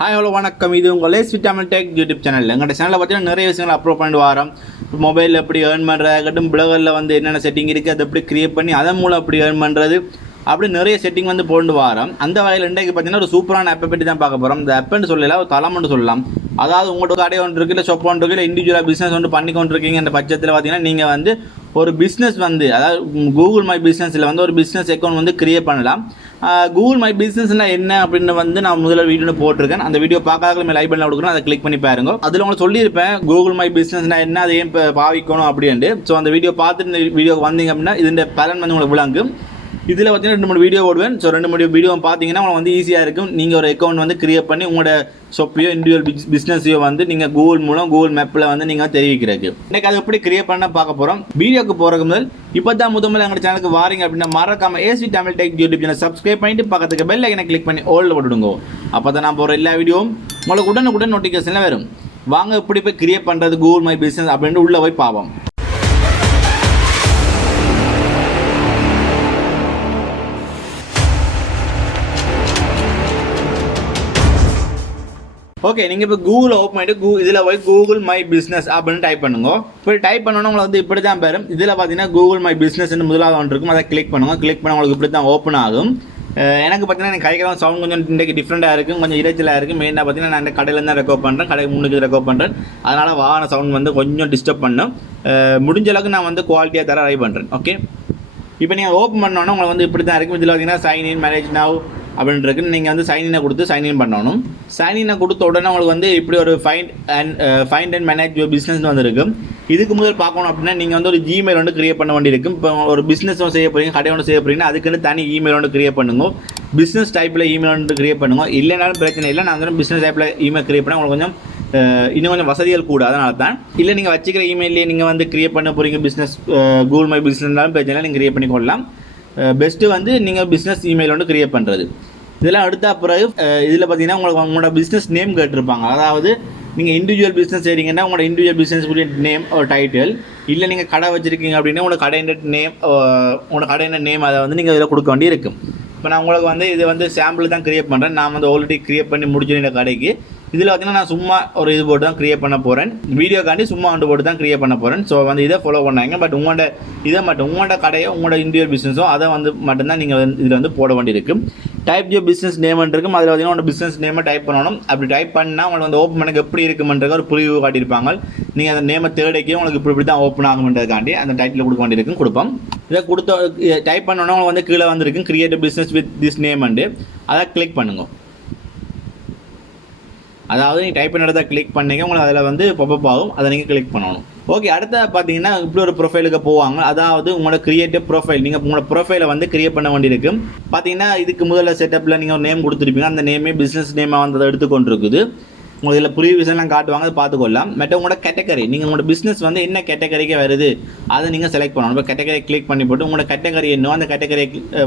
Hi hello வணக்கம். இது உங்கள் இலவச தமிழ் டெக் யூடியூப் சேனல். எங்கள்கிட்ட சேனலில் பார்த்தீங்கன்னா நிறைய விஷயங்கள் அப்லோட் பண்ணிட்டு வரோம். மொபைலில் எப்படி ஏர்ன் பண்ணுறதுக்கட்டும், பிளகரில் வந்து என்னென்ன செட்டிங் இருக்குது அதை எப்படி க்ரியேட் பண்ணி அதன் மூலம் எப்படி ஏர்ன் பண்ணுறது, அப்படி நிறைய செட்டிங் வந்து போட்டு வரோம். அந்த வகையில் இன்றைக்கு பார்த்தீங்கன்னா ஒரு சூப்பரான ஆப்பை பற்றி தான் பார்க்க போகிறோம். இந்த ஆப்னு சொல்லலாம், ஒரு தளம்னு சொல்லலாம். அதாவது உங்களோட கடை ஒன்று இருக்குது, இல்லை ஷாப் ஒன்று இருக்குது, இல்லை இண்டிவிஜுவலாக பிஸ்னஸ் ஒன்று பண்ணி கொண்டு இருக்கீங்க. அந்த பட்சத்தில் பார்த்தீங்கன்னா நீங்கள் வந்து ஒரு பிஸ்னஸ் வந்து, அதாவது கூகுள் மை பிஸ்னஸில் வந்து ஒரு பிஸ்னஸ் அக்கௌண்ட் வந்து க்ரியேட் பண்ணலாம். கூகுள் மை பிஸ்னஸ்னால் என்ன அப்படின்னு வந்து நான் முதல்ல வீடியோ போட்டிருக்கேன். அந்த வீடியோ பார்க்காத லைக் பண்ணி கொடுக்குறேன், அதை கிளிக் பண்ணி பாருங்க. அதில் உங்களுக்கு சொல்லியிருப்பேன் கூகுள் மை பிஸ்னஸ்னால் என்ன, அதை ஏன் பாவிக்கணும் அப்படின்ட்டு. ஸோ அந்த வீடியோ பார்த்துட்டு இந்த வீடியோக்கு வந்தீங்க அப்படின்னா இதோட பலன் வந்து உங்களுக்கு விளங்கும். இதில் பார்த்தீங்கன்னா 2-3 வீடியோ போடுவேன். ஸோ 2-3 வீடியோ பார்த்தீங்கன்னா உங்களுக்கு வந்து ஈஸியாக இருக்கும். நீங்கள் ஒரு அக்கௌண்ட் வந்து கிரியேட் பண்ணி உங்களோட ஷாப்பையோ இண்டிவிஜுவல் பிஸ்னஸையோ வந்து நீங்கள் கூகுள் மூலம் கூகுள் மேப்பில் வந்து நீங்கள் தெரிவிக்கிறதுக்கு இன்றைக்கி அதை எப்படி கிரியேட் பண்ண பார்க்க போகிறோம். வீடியோக்கு போகிறதுக்கு முதல் இப்போ தான் முதல்ல எங்கள் சேனலுக்கு வாரீங்க அப்படின்னா மறக்காம AC Tamil tech YouTube channel subscribe பண்ணிட்டு பக்கத்துக்கு பெல் ஐக்கனை கிளிக் பண்ணி ஓல்ல போட்டுடுங்க. அப்போ தான் நான் போகிற எல்லா வீடியோவும் உங்களுக்கு உடனுக்குடன் நோட்டிஃபிகேஷனில் வரும். வாங்க எப்படி போய் கிரியேட் பண்ணுறது கூகுள் மை பிஸ்னஸ் அப்படின்ட்டு உள்ளே போய் பார்ப்போம். ஓகே, நீங்கள் இப்போ கூகுள் ஓப்பன் பண்ணிட்டு இதில் போய் கூகுள் மை பிஸ்னஸ் அப்படின்னு டைப் பண்ணுங்க. இப்போ டைப் பண்ணோன்னா உங்களுக்கு வந்து இப்படி தான் பெறும். இதில் பார்த்தீங்கன்னா கூகுள் மை பிஸ்னஸ்ன்னு முதலாவது ஒன்று இருக்கும், அதை கிளிக் பண்ணுங்க. கிளிக் பண்ண உங்களுக்கு இப்படி தான் ஓப்பன் ஆகும். எனக்கு பார்த்தீங்கன்னா எனக்கு கைக்கிற சவுண்ட் கொஞ்சம் இன்றைக்கு டிஃப்ரெண்ட்டாக இருக்கும், கொஞ்சம் இறைச்சலாக இருக்குது. மெயினாக பார்த்தீங்கன்னா நான் இந்த கடையில் தான் ரெக்கார்ட் பண்ணுறேன், கடை முன்னுக்கு ரெக்கார்ட் பண்ணுறேன். அதனால் வாகன சவுண்ட் வந்து கொஞ்சம் டிஸ்டர்ப் பண்ணும். முடிஞ்ச அளவுக்கு நான் வந்து குவாலிட்டியாக தர ட்ரை பண்ணுறேன். ஓகே, இப்போ நீங்கள் ஓப்பன் பண்ணோன்னா உங்களுக்கு வந்து இப்படி தான் இருக்கும். இதில் பார்த்தீங்கன்னா சைன் இன் மேனேஜ் நவ் அப்படின்றது நீங்கள் வந்து சைன்இனை கொடுத்து சைன்இன் பண்ணணும். சைன்இனை கொடுத்த உடனே உங்களுக்கு வந்து இப்படி ஒரு ஃபைண்ட் அண்ட் மேனேஜ் பிஸ்னஸ் வந்து இருக்கும். இதுக்கு முதல் பார்க்கணும் அப்படின்னா நீங்கள் வந்து ஒரு ஜிமெயில் ஒன்று கிரியேட் பண்ண வேண்டியிருக்கும். இப்போ ஒரு பிஸ்னஸ் ஒன்று செய்ய போகிறீங்க, கடை ஒன்று செய்ய போகிறீங்கன்னா அதுக்குன்னு தனி இமெயில் ஒன்று கிரியேட் பண்ணுங்க. பிஸ்னஸ் டைப்பில் இமெயில் ஒன்று கிரியேட் பண்ணுங்க. இல்லைனாலும் பிரச்சனை இல்லை, நான் வந்து பிஸ்னஸ் டைப்பில் இமெயில் கிரியேட் பண்ணால் உங்களுக்கு கொஞ்சம் இன்னும் கொஞ்சம் வசதிகள் கூட. அதனால தான் இல்லை நீங்கள் வச்சுக்கிற இமெயிலே நீங்கள் வந்து கிரியேட் பண்ண போகிறீங்க. பிஸ்னஸ் கூகுள் மை பிஸ்னஸ்னாலும் பிரச்சனை இல்லை, நீங்கள் கிரியேட் பண்ணி கொள்ளலாம். பெஸ்ட்டு வந்து நீங்கள் பிஸ்னஸ் இமெயில் ஒன்று கிரியேட் பண்ணுறது. இதெல்லாம் அடுத்த பிறகு இதில் பார்த்தீங்கன்னா உங்களோட பிஸ்னஸ் நேம் கேட்டிருப்பாங்க. அதாவது நீங்கள் இண்டிவிஜுவல் பிஸ்னஸ் செய்கிறீங்கன்னா உங்களோட இண்டிவிஜுவல் பிஸ்னஸ்க்குரிய நேம் ஒரு டைட்டில், இல்லை நீங்கள் கடை வச்சுருக்கீங்க அப்படின்னா உங்களோட கடையின் நேம், உங்களோட கடையின் நேம் அதை வந்து நீங்கள் இதில் கொடுக்க வேண்டி இருக்கும். இப்போ நான் உங்களுக்கு வந்து இது வந்து சாம்பிள் தான் கிரியேட் பண்ணுறேன். நான் வந்து ஆல்ரெடி கிரியேட் பண்ணி முடிச்சிருந்த கடைக்கு. இதில் பார்த்தீங்கன்னா நான் சும்மா ஒரு இது போட்டு தான் கிரியேட் பண்ண போகிறேன். வீடியோக்காண்டி சும்மா ஒன்று போட்டு தான் கிரியேட் பண்ண போகிறேன். ஸோ வந்து இதை ஃபாலோ பண்ணாங்க. பட் உங்களோட இதை மட்டும் உங்களோட கடையோ உங்களோட இண்டிவிஜுவல் பிஸ்னஸோ அதை வந்து மட்டும்தான் நீங்கள் இதில் வந்து போட வேண்டியிருக்கும். டைப் ஜோ பிஸ்னஸ் நேம் இருக்கும். அதில் பார்த்தீங்கன்னா உங்களோட பிஸ்னஸ் நேமை டைப் பண்ணணும். அப்படி டைப் பண்ணால் உங்களுக்கு வந்து ஓப்பன் பண்ணக்கு எப்படி இருக்குமென்றது ஒரு ப்ரிவியூ காட்டியிருப்பாங்க. நீங்கள் அந்த நேமை தேடிக்கே உங்களுக்கு இப்படி தான் ஓப்பன் ஆகும்ன்றதுக்காண்டி அந்த டைட்டில் கொடுக்க வேண்டியிருக்கும். கொடுப்போம். இதை கொடுத்த டைப் பண்ணோன்னா உங்களுக்கு வந்து கீழே வந்துருக்கும் create business with this name and அதை கிளிக் பண்ணுங்க. அதாவது நீங்கள் டைப் பண்ணுறதை கிளிக் பண்ணிங்க, உங்களுக்கு அதில் வந்து பாப்பப் ஆகும், அதை நீங்கள் கிளிக் பண்ணணும். ஓகே, அடுத்த பார்த்தீங்கன்னா இப்படி ஒரு ப்ரொஃபைலுக்கு போவாங்க. அதாவது உங்களோட கிரியேட்டிவ் ப்ரொஃபைல், நீங்கள் உங்களோட ப்ரொஃபைலை வந்து கிரியேட் பண்ண வேண்டியிருக்கும். பார்த்தீங்கன்னா இதுக்கு முதல்ல செட்டப்பில் நீங்கள் ஒரு நேம் கொடுத்துருப்பீங்க. அந்த நேமே பிஸ்னஸ் நேமாக வந்து அதை எடுத்துக்கொண்டிருக்குது. உங்களுக்கு இதில் ப்ரீவியஸ்லாம் காட்டுவாங்க, அதை பார்த்துக்கொள்ளலாம். மற்ற உங்களோட கேட்டகரி, நீங்கள் உங்களோட பிஸ்னஸ் வந்து என்ன கேட்டகரிக்கு வருது அதை நீங்கள் செலக்ட் பண்ணணும். இப்போ கேட்டகரி கிளிக் பண்ணி போட்டு உங்களோட கேட்டகரி என்ன அந்த கேட்டகரி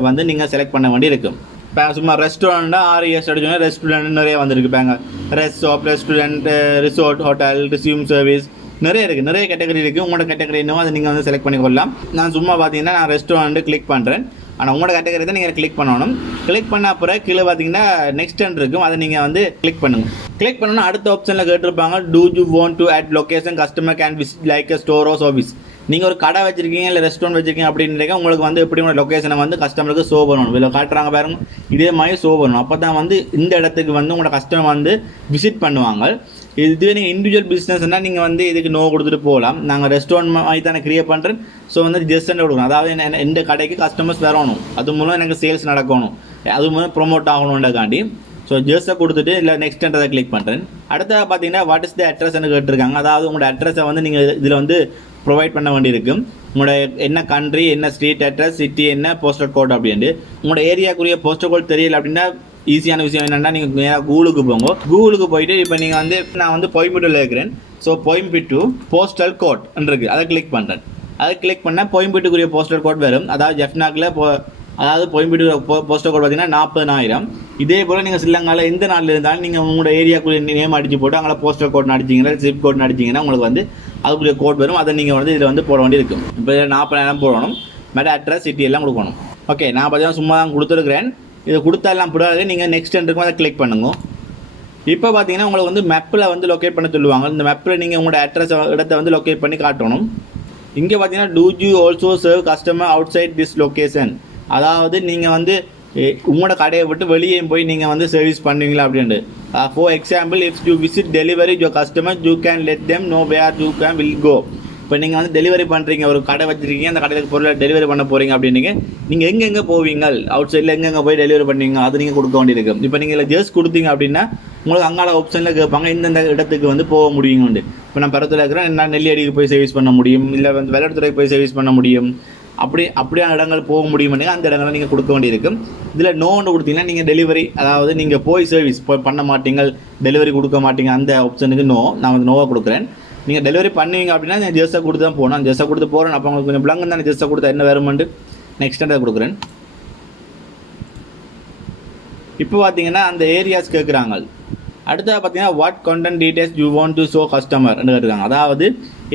வந்து நீங்கள் செலக்ட் பண்ண வேண்டியிருக்கும். இப்போ சும்மா ரெஸ்டாரண்ட்டாக RES அடிச்சோன்னா ரெஸ்டாரண்ட் நிறைய வந்துருக்கு. பாங்க rest shop, restaurant, resort, hotel, resume service நிறைய இருக்குது. நிறைய கேட்டகரி இருக்குது. உங்களோட கேட்டகரி என்னவோ அதை நீங்கள் வந்து செலக்ட் பண்ணி கொள்ளலாம். நான் சும்மா பார்த்தீங்கன்னா நான் ரெஸ்டாரண்ட்டு கிளிக் பண்ணுறேன். ஆனால் உங்களோட கேட்டகரி தான் நீங்கள் கிளிக் பண்ணணும். கிளிக் பண்ண அப்புறம் கீழே பார்த்தீங்கன்னா நெக்ஸ்ட் இருக்கும், அதை நீங்கள் வந்து கிளிக் பண்ணுங்கள். கிளிக் பண்ணணும்னா அடுத்த ஆப்ஷனில் கேட்டிருப்பாங்க do you want to add location customer can visit like a store or service. நீங்கள் ஒரு கடை வச்சிருக்கீங்க, இல்லை ரெஸ்டாரண்ட் வச்சிருக்கீங்க அப்படின்றக்க உங்களுக்கு வந்து எப்படி உங்களோட லொக்கேஷனை வந்து கஸ்டமருக்கு ஷோ பண்ணணும். இதில் காட்டுறாங்க பாருங்க, இதே மாதிரி ஷோ பண்ணணும். அப்போ தான் வந்து இந்த இடத்துக்கு வந்து உங்களோட கஸ்டமர் வந்து விசிட் பண்ணுவாங்க. இதுவே நீங்கள் இண்டிவிஜுவல் பிஸ்னஸ்னால் நீங்கள் வந்து இதுக்கு நோ கொடுத்துட்டு போகலாம். நாங்கள் ரெஸ்டாரண்ட் மாதிரி தானே கிரியேட் பண்ணுறேன். ஸோ வந்து ஜஸ்ட் கொடுக்கணும். அதாவது இந்த கடைக்கு கஸ்டமர்ஸ் வரணும், அது மூலம் எனக்கு சேல்ஸ் நடக்கணும், அது மூலம் ப்ரொமோட் ஆகணுன்றக்காண்டி. ஸோ ஜஸ்ட்டை கொடுத்துட்டு இல்லை நெக்ஸ்ட்ன்றதை கிளிக் பண்ணுறேன். அடுத்த பார்த்தீங்கன்னா வாட் இஸ் த அட்ரஸ்ன்னு கேட்டிருக்காங்க. அதாவது உங்களோட அட்ரஸை வந்து நீங்கள் இதில் வந்து ப்ரொவைட் பண்ண வேண்டியிருக்கும். உங்களோட என்ன கண்ட்ரி, என்ன ஸ்ட்ரீட் அட்ரஸ், சிட்டி என்ன, போஸ்டல் கோட் அப்படின்ட்டு. உங்களோட ஏரியாக்குரிய போஸ்டல் கோட் தெரியல அப்படின்னா ஈஸியான விஷயம் என்னென்னா நீங்கள் நேராக கூகுளுக்கு போங்க. கூகுளுக்கு போயிட்டு இப்போ நீங்கள் வந்து நான் வந்து கோயம்புத்தூரில் இருக்கிறேன். ஸோ கோயம்புத்தூர் போஸ்டல் கோட் இருக்குது, அதை கிளிக் பண்ணுறேன். அதை கிளிக் பண்ணால் கோயம்புத்தூருக்குரிய போஸ்டல் கோட் வரும். அதாவது ஜெஃப்னாக்கில் அதாவது கோயம்புத்தூர் போஸ்டல் கோட் பார்த்தீங்கன்னா 40,000. இதே போல் நீங்கள் ஸ்ரீலங்காவில் எந்த நாட்டில் இருந்தாலும் நீங்கள் உங்களோட ஏரியாக்குரிய நேம் அடித்து போட்டு அங்கே போஸ்டல் கோட் அடிச்சிங்கன்னா, ஜிப் கோட் அடிச்சிங்கன்னா உங்களுக்கு வந்து அதுக்குரிய கோட் வரும். அதை நீங்கள் வந்து இதில் வந்து போட வேண்டியிருக்கும். இப்போ 40,000 போடணும். மேடம் அட்ரஸ், சிட்டி எல்லாம் கொடுக்கணும். ஓகே, நான் பார்த்தீங்கன்னா சும்மா தான் கொடுத்துருக்குறேன். இதை கொடுத்தாலாம் போடாது. நீங்கள் நெக்ஸ்ட் இருக்கும், அதை கிளிக் பண்ணுங்க. இப்போ பார்த்தீங்கன்னா உங்களுக்கு வந்து மேப்பில் வந்து லொக்கேட் பண்ண சொல்லுவாங்க. இந்த மேப்பில் நீங்கள் உங்களோட அட்ரஸ் இடத்த வந்து லொக்கேட் பண்ணி காட்டணும். இங்கே பார்த்தீங்கன்னா do you also serve customer outside this location, அதாவது நீங்கள் வந்து உங்களோட கடையை விட்டு வெளியே போய் நீங்கள் வந்து சர்வீஸ் பண்ணுவீங்களா அப்படின்ட்டு. For example, if you visit delivery your customer you can let them know where you can will go. இப்போ நீங்கள் வந்து டெலிவரி பண்ணுறீங்க, ஒரு கடை வச்சுருக்கீங்க, அந்த கடையில் பொருளை டெலிவரி பண்ண போகிறீங்க அப்படின்னீங்க, நீங்கள் எங்கெங்கே போவீங்க, அவுட் சைடில் எங்கெங்கே போய் டெலிவரி பண்ணுவீங்க, அது நீங்கள் கொடுக்க வேண்டியிருக்கு. இப்போ நீங்கள் ஜஸ்ட் கொடுத்தீங்க அப்படின்னா உங்களுக்கு அங்கால ஆப்ஷனில் கேட்பாங்க இந்தந்த இடத்துக்கு வந்து போக முடியுங்க. இப்போ நான் பரத்தில் இருக்கிறேன், நான் நெல்லியடிக்கு போய் சர்வீஸ் பண்ண முடியும், இல்லை வந்து வெள்ளத்துறைக்கு போய் சர்வீஸ் பண்ண முடியும், அப்படியான இடங்கள் போக முடியும்னு அந்த இடங்களை நீங்கள் கொடுக்க வேண்டியிருக்கும். இதில் நோன்னு கொடுத்தீங்கன்னா நீங்கள் டெலிவரி, அதாவது நீங்கள் போய் சர்வீஸ் பண்ண மாட்டீங்க, டெலிவரி கொடுக்க மாட்டீங்க, அந்த ஆப்ஷனுக்கு நோ, நான் வந்து நோவாக கொடுக்குறேன். நீங்கள் டெலிவரி பண்ணுவீங்க அப்படின்னா நான் ஜெஸ்ஸை கொடுத்து தான் போகணும். ஜெஸ்ஸை கொடுத்து போகிறேன், அப்போ உங்களுக்கு கொஞ்சம் பிளங்கு தான் ஜெஸ்ஸை கொடுத்தா என்ன வருமெண்டு நெக்ஸ்ட் அதை கொடுக்குறேன். இப்போ பார்த்தீங்கன்னா அந்த ஏரியாஸ் கேட்குறாங்க. அடுத்தது பார்த்தீங்கன்னா what content details you want to show customer கேட்டுருக்காங்க. அதாவது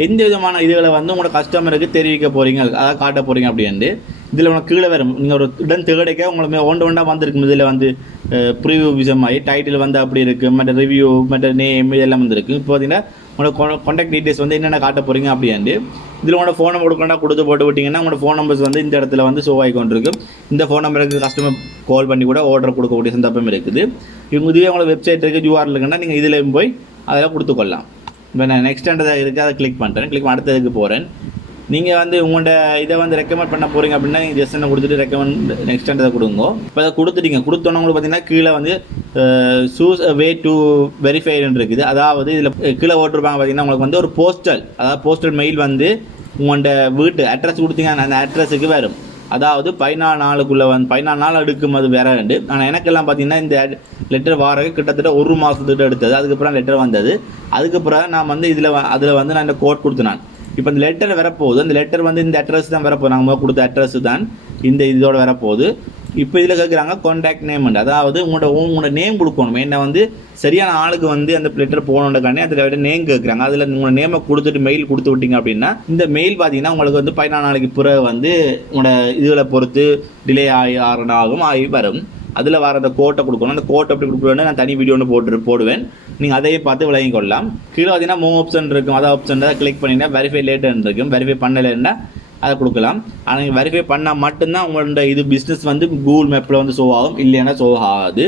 எந்த விதமான இதுகளை வந்து உங்களோட கஸ்டமருக்கு தெரிவிக்க போகிறீங்க, அதாவது காட்ட போகிறீங்க அப்படின்ட்டு. இதில் உங்களுக்கு கீழே வரும், நீங்கள் ஒரு இடம் தேடிக்க உங்களுக்கு ஒன்று வந்திருக்கும். இதில் வந்து ப்ரிவியூ விஷயமாகி டைட்டில் வந்து அப்படி இருக்குது, மற்ற ரிவ்யூ, மற்ற நேம், இதெல்லாம் வந்துருக்கு. இப்போ பார்த்தீங்கன்னா உங்களோட கான்டாக்ட் டீடைல்ஸ் வந்து என்னென்ன காட்ட போகிறீங்க அப்படின்ட்டு. இதில் உங்களோட ஃபோன் நம்பர் கொடுத்து போட்டு விட்டிங்கன்னா உங்களோட ஃபோன் நம்பர்ஸ் வந்து இந்த இடத்துல வந்து ஷோ ஆகி கொண்டிருக்கு. இந்த ஃபோன் நம்பருக்கு கஸ்டமர் கால் பண்ணி கூட ஆர்டர் கொடுக்கக்கூடிய சந்தர்ப்பம் இருக்குது. இவங்க இதுவே உங்களோட வெப்சைட் இருக்குது, யூஆர்எல் இருக்குன்னா நீங்கள் இதில் போய் அதெல்லாம் கொடுத்துக்கொள்ளலாம். இப்போ நான் நெக்ஸ்ட் இருக்குது, அதை கிளிக் பண்ணுறேன். கிளிக் பண்ணி அடுத்ததுக்கு போகிறேன். நீங்கள் வந்து உங்களோட இதை வந்து ரெக்கமெண்ட் பண்ண போகிறீங்க அப்படின்னா நீங்கள் ஜஸ்ட் என்ன கொடுத்துட்டு ரெக்கமெண்ட் நெக்ஸ்ட் கொடுங்க. இப்போ அதை கொடுத்துட்டீங்க. கொடுத்தோன்னே உங்களுக்கு பார்த்தீங்கன்னா கீழே வந்து சூஸ் வே டு வெரிஃபைடுன்னு இருக்குது. அதாவது இதில் கீழே ஓட்டிருப்பாங்க பார்த்தீங்கன்னா உங்களுக்கு வந்து ஒரு போஸ்டல், அதாவது போஸ்டல் மெயில் வந்து உங்களோட வீட்டு அட்ரஸ் கொடுத்தீங்கன்னா அந்த அட்ரஸுக்கு வரும். அதாவது 14 நாளுக்குள்ளே வந்து 14 நாள் எடுக்கும், அது வேற ரெண்டு. ஆனால் எனக்கெல்லாம் பார்த்தீங்கன்னா இந்த லெட்டர் வாரது கிட்டத்தட்ட 1 மாதத்துக்கு எடுத்தது. அதுக்கப்புறம் லெட்டர் வந்தது. அதுக்கப்புறம் நான் வந்து அதில் வந்து நான் இந்த கோட் கொடுத்தேன். இப்போ இந்த லெட்டர் வரப்போகுது. அந்த லெட்டர் வந்து இந்த அட்ரஸ் தான் வரப்போகுது. நாங்கள் கொடுத்த அட்ரஸ் தான் இந்த இதோட வரப்போகுது. இப்போ இதில் கேட்குறாங்க கான்டாக்ட் நேம், அதாவது உங்களோட நேம் கொடுக்கணும். என்ன வந்து சரியான ஆளுக்கு வந்து அந்த லெட்டர் போகணுன்றக்காண்டி அதில் நேம் கேட்குறாங்க. அதில் உங்களோட நேமை கொடுத்துட்டு மெயில் கொடுத்து விட்டீங்க அப்படின்னா இந்த மெயில் பார்த்தீங்கன்னா உங்களுக்கு வந்து 14 நாளைக்கு பிறகு வந்து உங்களோட இதில் பொறுத்து டிலே ஆகி வரும். அதில் வர அந்த கோட்டை கொடுக்கணும். அந்த கோட்டை எப்படி கொடுக்கணும்னு நான் தனி வீடியோ ஒன்று போடுவேன். நீங்கள் அதையும் பார்த்து விளங்கிக் கொள்ளலாம். கீழே பார்த்தீங்கன்னா மூவ் ஆப்ஷன் இருக்கும். அதை ஆப்ஷன் தான் கிளிக் பண்ணிங்கன்னா வெரிஃபை லேட்டர்னு இருக்கும். வெரிஃபை பண்ணலைன்னா அதை கொடுக்கலாம். ஆனால் நீங்கள் வெரிஃபை பண்ணால் மட்டும்தான் உங்களோட இது பிஸ்னஸ் வந்து கூகுள் மேப்பில் வந்து ஷோ ஆகும், இல்லைன்னா ஷோ ஆகாது.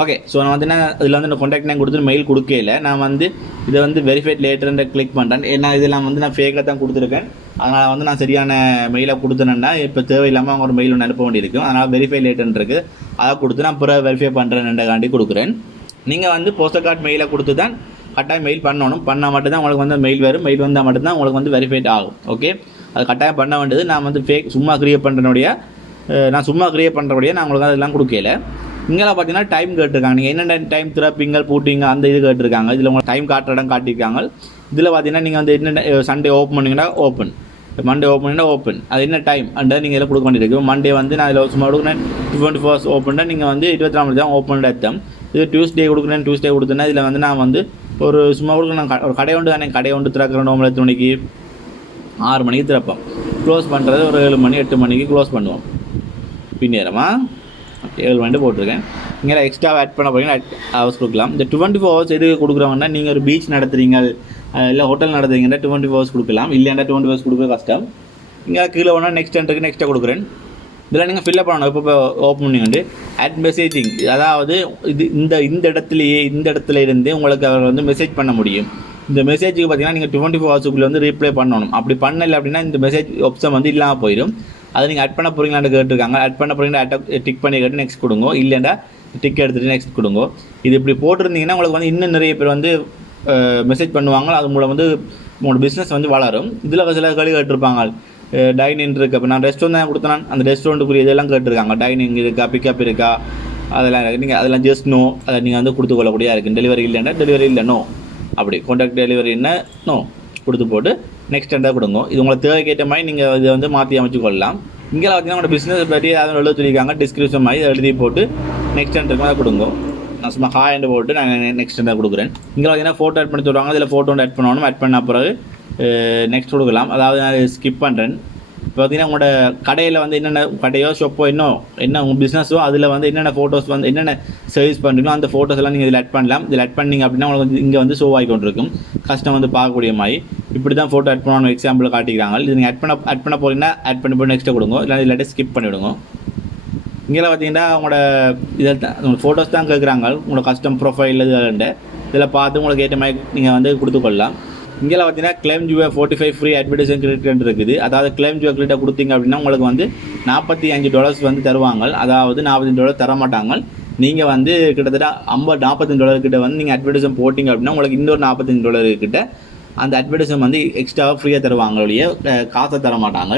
ஓகே, ஸோ நான் வந்து இதில் வந்து நான் கான்டாக்ட் நேம் கொடுத்து மெயில் கொடுக்கல. நான் வந்து இதை வந்து வெரிஃபைட் லேட்டர்ன்ற கிளிக் பண்ணுறேன். ஏன்னா இதெல்லாம் வந்து நான் ஃபேக்காக தான் கொடுத்துருக்கேன். அதனால் வந்து நான் சரியான மெயிலாக கொடுத்தேன்னா இப்போ தேவையில்லாமல் அவங்க ஒரு மெயில் ஒன்று அனுப்ப வேண்டியிருக்கும். அதனால் வெரிஃபை லேட்டர்னு இருக்குது, அதை கொடுத்து நான் பிறகு வெரிஃபை பண்ணுறேன்காண்டி கொடுக்குறேன். நீங்கள் வந்து போஸ்டல் கார்டு மெயிலை கொடுத்து தான் கட்டாயம் மெயில் பண்ணணும். பண்ணால் மட்டும்தான் உங்களுக்கு வந்து மெயில் வரும். மெயில் வந்தால் மட்டும்தான் உங்களுக்கு வந்து வெரிஃபைட் ஆகும். ஓகே, அது கட்டாயம் பண்ண வேண்டியது. நான் வந்து சும்மா கிரியேட் பண்ணுறனுடைய நான் உங்களுக்கு அதெல்லாம் கொடுக்கல. இங்கெல்லாம் பார்த்தீங்கன்னா டைம் கேட்டிருக்காங்க. நீங்கள் என்னென்ன டைம் திறப்பீங்க பூட்டிங்க அந்த இது கேட்டிருக்காங்க. இதில் உங்களுக்கு டைம் காட்டுற இடம் காட்டியிருக்காங்க. இதில் பார்த்தீங்கன்னா நீங்கள் வந்து என்னென்ன சண்டே ஓப்பன் பண்ணிங்கன்னா ஓப்பன், மண்டே ஓப்பன் பண்ணிங்கன்னா ஓப்பன், அது என்ன டைம் அந்த நீங்கள் இதில் கொடுக்க வேண்டியிருக்கு. மண்டே வந்து நான் இதில் சும்மா கொடுக்குறேன் 24 ஓப்பன், நீங்கள் வந்து 24 தான் ஓப்பன் எடுத்தேன். இது டியூஸ்டே கொடுக்குறேன். டியூஸ்டே கொடுத்தேன்னா இதில் வந்து நான் வந்து ஒரு சும்மா கொடுக்குறேன். ஒரு கடை ஒன்று தானே, கடை ஒன்று திறக்கிறேன். 9 மணிக்கு 6 மணிக்கு திறப்போம். க்ளோஸ் பண்ணுறது ஒரு 7 மணி 8 மணிக்கு க்ளோஸ் பண்ணுவோம். பின்னேரமா 7 மணி போட்டிருக்கேன். இங்கே எக்ஸ்ட்ரா ஆட் பண்ண போகிறீங்கன்னா ஹவர்ஸ் கொடுக்கலாம். இந்த 24 ஹவர்ஸ் எதுக்கு கொடுக்குறவங்கன்னா நீங்கள் ஒரு பீச் நடத்துறீங்க, இல்லை ஹோட்டல் நடத்துறீங்கன்னா 24 ஹவர்ஸ் கொடுக்கலாம். இல்லைன்னா 20 ஹவர்ஸ் கொடுக்க கஷ்டம். இங்கே கீழே ஒன்றா நெக்ஸ்ட்டாக கொடுக்குறேன். இதெல்லாம் நீங்கள் ஃபில்லப் பண்ணணும். இப்போ ஓப்பன் பண்ணி வந்து ஆட் மெசேஜிங், அதாவது இது இந்த இடத்துல இருந்து உங்களுக்கு அவர் வந்து மெசேஜ் பண்ண முடியும். இந்த மெசேஜுக்கு பார்த்தீங்கன்னா நீங்கள் 24 ஹவர்ஸுக்குள்ளே வந்து ரீப்ளை பண்ணணும். அப்படி பண்ணலை அப்படின்னா இந்த மெசேஜ் ஆப்ஷன் வந்து இல்லாமல் போயிடும். அதை நீங்கள் ஆட் பண்ண போகிறீங்களான்னு கேட்டிருக்காங்க. ஆட் பண்ண போகிறீங்கன்னா டிக் பண்ணி கேட்டு நெக்ஸ்ட் கொடுங்க, இல்லைன்னா டிக் எடுத்துகிட்டு நெக்ஸ்ட் கொடுங்க. இது இப்படி போட்டிருந்தீங்கன்னா உங்களுக்கு வந்து இன்னும் நிறைய பேர் வந்து மெசேஜ் பண்ணுவாங்க. அது மூலம் வந்து உங்களோட பிஸ்னஸ் வந்து வளரும். இதில் சில கேள்வி கேட்டிருப்பாங்க. டைனிங் இருக்குது, அப்போ நான் ரெஸ்டாரண்ட் தான் கொடுத்தேன், அந்த ரெஸ்டாரண்ட்டுக்குரிய இதெல்லாம் கேட்டிருக்காங்க. டைனிங் இருக்கா, பிக்கப் இருக்கா, அதெல்லாம் இருக்குது. நீங்கள் அதெல்லாம் ஜஸ்ட் நோ, அதை நீங்கள் வந்து கொடுத்துக்கொள்ளக்கூடிய இருக்குது. டெலிவரி இல்லைன்னா டெலிவரி இல்லை நோ, அப்படி கான்டாக்ட் டெலிவரின்னா நோ கொடுத்து போட்டு நெக்ஸ்ட் எண்டாக கொடுங்க. இது உங்களுக்கு தேவைக்கேற்ற மாதிரி நீங்கள் இதை வந்து மாற்றி அமைச்சு கொள்ளலாம். இங்கே பார்த்தீங்கன்னா உங்களோட பிஸ்னஸ் பற்றி அதை எழுத சொல்லியிருக்காங்க. டிஸ்கிரிப்ஷன் மாதிரி எழுதி போட்டு நெக்ஸ்ட் எண்ட் மாதிரி கொடுங்க. நான் சும்மா ஹாய் போட்டு நான் நெக்ஸ்ட் எண்டாக கொடுக்குறேன். இங்கே பார்த்தீங்கன்னா ஃபோட்டோ ஆட் பண்ண சொல்லுவாங்க. இதில் ஃபோட்டோ ஆட் பண்ணணும். ஆட் பண்ண பிறகு நெக்ஸ்ட் கொடுக்கலாம். அதாவது நான் ஸ்கிப் பண்ணுறேன். இப்போ பார்த்தீங்கன்னா உங்களோட கடையில் வந்து என்னென்ன கடையோ ஷாப்போ என்ன உங்கள் பிஸ்னஸோ அதில் வந்து என்னென்ன ஃபோட்டோஸ் வந்து என்னென்ன சர்வீஸ் பண்ணுறீங்களோ அந்த ஃபோட்டோஸ் எல்லாம் நீங்கள் இதில் ஆட் பண்ணலாம். இதில் ஆட் பண்ணிங்க அப்படின்னா உங்களுக்கு வந்து இங்கே வந்து ஷோ ஆகி கொண்டிருக்கும் கஸ்டம் வந்து பார்க்கக்கூடிய மாதிரி. இப்படி தான் ஃபோட்டோ ஆட் பண்ணணும் எக்ஸாம்பிள் காட்டிக்கிறாங்க. இது நீங்கள் ஆட் பண்ண போகிறீங்கன்னா ஆட் பண்ணி போய் நெக்ஸ்ட்டு கொடுங்க, இல்லை இல்லாட்டி ஸ்கிப் பண்ணிவிடுங்க. இங்கே பார்த்தீங்கன்னா உங்களோட இதில் தான் உங்களோட ஃபோட்டோஸ் தான் கேட்குறாங்க. உங்களோட கஸ்டம் ப்ரொஃபைல் இதில் பார்த்து உங்களுக்கு ஏற்ற மாதிரி நீங்கள் வந்து கொடுத்துக்கொள்ளலாம். இங்கே பார்த்தீங்கன்னா கிளைம் ஜூவை 45 ஃப்ரீ அட்வர்டைஸ்மெண்ட் கிரெடிட் இருக்குது. அதாவது கிளைம் ஜூவை கிரெடிட்டாக கொடுத்தீங்க அப்படின்னா உங்களுக்கு வந்து $45 வந்து தருவாங்க. அதாவது $45 தர மாட்டாங்க. நீங்கள் வந்து கிட்டத்தட்ட $45 கிட்ட வந்து நீங்கள் அட்வர்டைஸ்மெண்ட் போட்டிங்க அப்படின்னா உங்களுக்கு இன்னொரு $45 கிட்ட அந்த அட்வர்டைஸ்மெண்ட் வந்து எக்ஸ்ட்ராவாக ஃப்ரீயாக தருவாங்க, ஒழிய காசை தர மாட்டாங்க.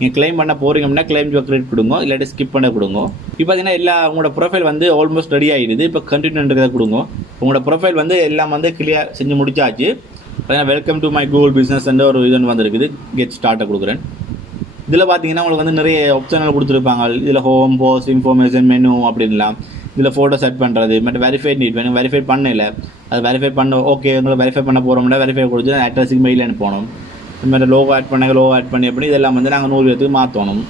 நீங்கள் கிளைம் பண்ண போகிறீங்க அப்படின்னா கிளைம் ஜூவை கிரெடிட் கொடுங்க, இல்லாட்டி ஸ்கிப் பண்ண கொடுங்க. இப்போ பார்த்தீங்கன்னா எல்லா உங்களோட ப்ரொஃபைல் வந்து ஆல்மோஸ்ட் ரெடி ஆகிடுது. இப்போ கண்டினியூன்றதை கொடுங்க. உங்களோட ப்ரொஃபைல் வந்து எல்லாம் வந்து கிளியர் செஞ்சு முடிச்சாச்சு. பார்த்தீங்கன்னா welcome to my Google business ஒரு இது வந்துருக்குது. கெட் ஸ்டார்ட்டை கொடுக்குறேன். இதில் பார்த்தீங்கன்னா உங்களுக்கு வந்து நிறைய ஆப்ஷன்கள் கொடுத்துருப்பாங்க. இதில் ஹோம், போஸ்ட், இன்ஃபர்மேஷன், மெனு அப்படின்லாம். இதில் ஃபோட்டோ செட் பண்ணுறது, மற்ற வெரிஃபைட் நீட் வேணும். வெரிஃபை பண்ணல, அது வெரிஃபை பண்ண ஓகே உங்களுக்கு வெரிஃபை பண்ண போகிறோம்னா வெரிஃபை கொடுத்து அட்ரஸுக்கு மெயில் அனுப்பணும். இந்த மாதிரி லோகோ ஆட் பண்ணி அப்படி இதெல்லாம் வந்து நாங்கள் 100 பேருக்கு மாற்றணும்.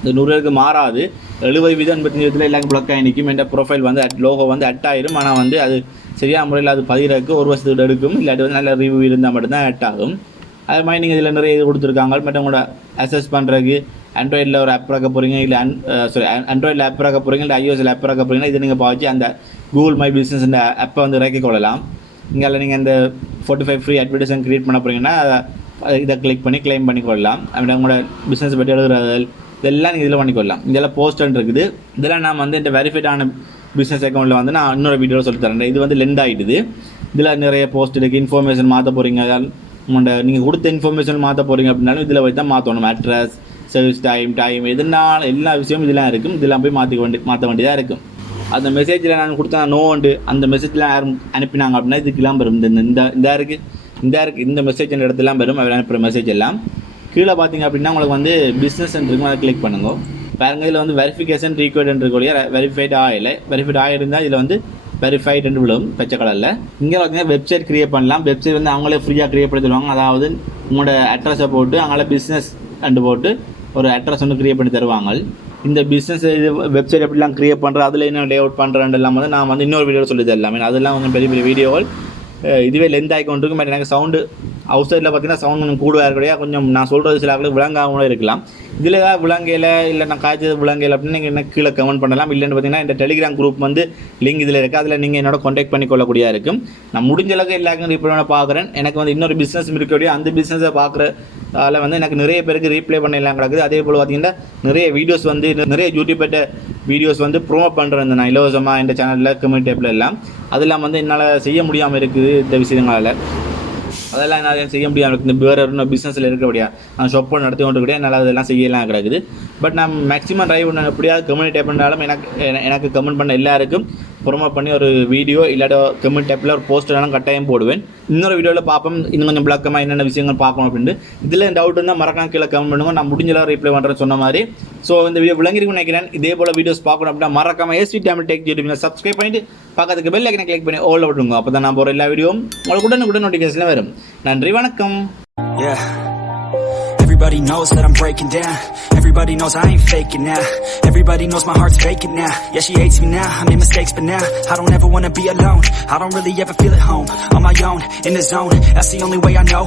இந்த 100 பேருக்கு மாறாது. 70% 85% எல்லாம் பிளாக் ஆகி நிற்கும். என்ற ப்ரொஃபைல் வந்து லோகோ வந்து அட் ஆயிரும். ஆனால் வந்து அது சரியான முறையில் அது பதிகிறதுக்கு 1 வருஷத்துக்கு எடுக்கும். இல்லாட்டி வந்து நல்ல ரிவ்யூ இருந்தால் மட்டும்தான் ஆட் ஆகும். அது மாதிரி நீங்கள் இதில் நிறைய இது கொடுத்துருக்காங்க. மற்றவங்களோட அசஸ் பண்ணுறதுக்கு ஆண்ட்ராய்டில் ஒரு ஆப் இறக்க போகிறீங்க, இல்லை ஆண்ட்ராய்டில் ஆப் இறக்க போகிறீங்க, இல்லை iOSல ஆப் இறக்க போகிறீங்கன்னா இதை நீங்கள் பார்த்து அந்த கூகுள் மை பிஸ்னஸ் இந்த ஆப்பை வந்து இறக்கிக் கொள்ளலாம். இங்கே நீங்கள் இந்த 45 ஃப்ரீ அட்வர்டைஸ்மெண்ட் க்ரியேட் பண்ண போகிறீங்கன்னா இதை கிளிக் பண்ணி கிளைம் பண்ணிக்கொள்ளலாம். அப்படி உங்களோட பிஸ்னஸ் பற்றி எழுதுறது இதெல்லாம் நீங்கள் இதில் பண்ணிக்கொள்ளலாம். இதெல்லாம் போஸ்டர் இருக்குது. இதெல்லாம் நான் வந்து இந்த வெரிஃபைடான பிஸ்னஸ் அக்கௌண்ட்டில் வந்து நான் இன்னொரு வீடியோவில் சொல்லி தரேன். இது வந்து லெண்ட் ஆகிடுது. இதில் நிறைய போஸ்ட் இருக்குது. இன்ஃபர்மேஷன் மாற்ற போகிறீங்க, உங்களோட நீங்கள் கொடுத்த இன்ஃபர்மேஷன் மாற்ற போகிறீங்க அப்படின்னாலும் இதில் போய் தான் மாற்றணும். அட்ரஸ், சர்வீஸ் டைம் எதுனாலும் எல்லா விஷயமும் இதெல்லாம் இருக்கும். இதெல்லாம் போய் மாற்ற வேண்டியதாக இருக்கும். அந்த மெசேஜில் நான் கொடுத்தா நோண்டு அந்த மெசேஜில் யாரும் அனுப்பினாங்க அப்படின்னா இதுக்கெல்லாம் வரும். இந்த மெசேஜ் இடத்துலாம் வரும். அவர் அனுப்புகிற மெசேஜ் எல்லாம் கீழே பார்த்தீங்க அப்படின்னா உங்களுக்கு வந்து பிஸ்னஸ் இருக்கும். அதை கிளிக் பண்ணுங்க. பாருங்க, இதில் வந்து வெரிஃபிகேஷன் ரீக்வயர்ட் இருக்கக்கூடிய வெரிஃபைட் ஆகிருந்தால் இதில் வந்து வெரிஃபைட் என்று விழும் பச்சை கலரில். இங்கே பார்த்தீங்கன்னா வெப்சைட் கிரியேட் பண்ணலாம். வெப்சைட் வந்து அவங்களே ஃப்ரீயாக கிரியேட் பண்ணி தருவாங்க. அதாவது உங்களோட அட்ரஸை போட்டு அவங்கள பிஸ்னஸ் அண்டு போட்டு ஒரு அட்ரஸ் வந்து கிரியேட் பண்ணி தருவாங்க. இந்த பிஸ்னஸ் இது வெப்சைட் எப்படிலாம் கிரியேட் பண்ணுறேன், அதில் என்ன லே அவுட் பண்ணுறேன் எல்லாம் வந்து நான் வந்து இன்னொரு வீடியோவில் சொல்லி தரலாம். அதெல்லாம் கொஞ்சம் பெரிய பெரிய வீடியோகள் இதுவே லென்த் ஆகி கொண்டிருக்கும். பட் எனக்கு சவுண்டு அவுட் சைடில் பார்த்தீங்கன்னா சவுண்ட் கொஞ்சம் கூடுவாக இருக்கக்கூடிய கொஞ்சம் நான் சொல்கிறது சில ஆளுக்கு விளங்காமல் இருக்கலாம். இதில் ஏதாவது விளங்கையில் இல்லை நான் காய்ச்சது விளங்கையில் அப்படின்னு நீங்கள் என்ன கீழே கமெண்ட் பண்ணலாம். இல்லைன்னு பார்த்தீங்கன்னா இந்த டெலிகிராம் குரூப் வந்து லிங்க் இதில் இருக்குது. அதில் நீங்கள் என்னோட கான்டாக்ட் பண்ணிக்கொள்ளக்கூடிய இருக்கும். நான் முடிஞ்ச அளவுக்கு எல்லாருக்கும் ரீப்ளை பண்ண பார்க்குறேன். எனக்கு வந்து இன்னொரு பிஸ்னஸ் இருக்கக்கூடிய அந்த பிஸ்னஸை பார்க்குறதால வந்து எனக்கு நிறைய பேருக்கு ரீப்ளை பண்ண எல்லாம் கிடக்குது. அதே போல் பார்த்தீங்கன்னா நிறைய வீடியோஸ் வந்து நிறைய யூடியூப் வீடியோஸ் வந்து ப்ரோமோட் பண்ணுறேன் நான் இலவசமாக இந்த சேனலில் கம்யூனிட்டி ஆப்பில் எல்லாம். அதெல்லாம் வந்து என்னால் செய்ய முடியாமல் இருக்குது இந்த விஷயங்களால். அதெல்லாம் என்னால் செய்ய முடியாமல் இருக்குது. இந்த வேறு இன்னும் பிஸ்னஸில் இருக்கக்கூடிய நான் ஷாப் நடத்தி கொண்டு கூட என்னால் அதெல்லாம் செய்யலாம் கிடக்குது. பட் நான் மேக்ஸிமம் ட்ரை பண்ண எப்படியாவது கம்யூனிட்டி ஆப் பண்ணாலும் எனக்கு கமெண்ட் பண்ண எல்லாருக்கும் ப்ரோமோட் பண்ணி ஒரு வீடியோ இல்லாட்ட கம்யூனிட்டி ஆப்பில் ஒரு போஸ்டர்லாம் கட்டாயம் போடுவேன். இன்னொரு வீடியோவில் பார்ப்போம் இன்னும் கொஞ்சம் விளக்கமாக என்னென்ன விஷயங்கள் பார்க்கணும் அப்படின்ட்டு. இதில் டவுட் இருந்தால் மறக்காம கீழே கமெண்ட் பண்ணுங்க. நான் முடிஞ்சளவு ரிப்ளை பண்ணுறேன்னு சொன்ன மாதிரி. ஸோ இந்த வீடியோ விளங்கிருக்குன்னு நினைக்கிறேன். இதே போல் வீடியோஸ் பார்க்கணும் அப்படின்னா மறக்காம எஸ்வி தமிழ் டெக் யூடியூப்ல சப்ஸ்கிரைப் பண்ணிட்டு பக்கத்துக்கு பெல் ஐக்கனை கிளிக் பண்ணி ஆல் விட்டுருங்க. அப்போ தான் நான் போகிற எல்லா வீடியோவும் உங்களுக்கு உடனுக்குடன் நோட்டிஃபிகேஷன் வரும். நன்றி, வணக்கம். Everybody knows that I'm breaking down. Everybody knows I ain't faking now. Everybody knows my heart's faking now. Yeah, she hates me now. I made mistakes, but now I don't ever wanna be alone. I don't really ever feel at home. On my own, in the zone. That's the only way I know.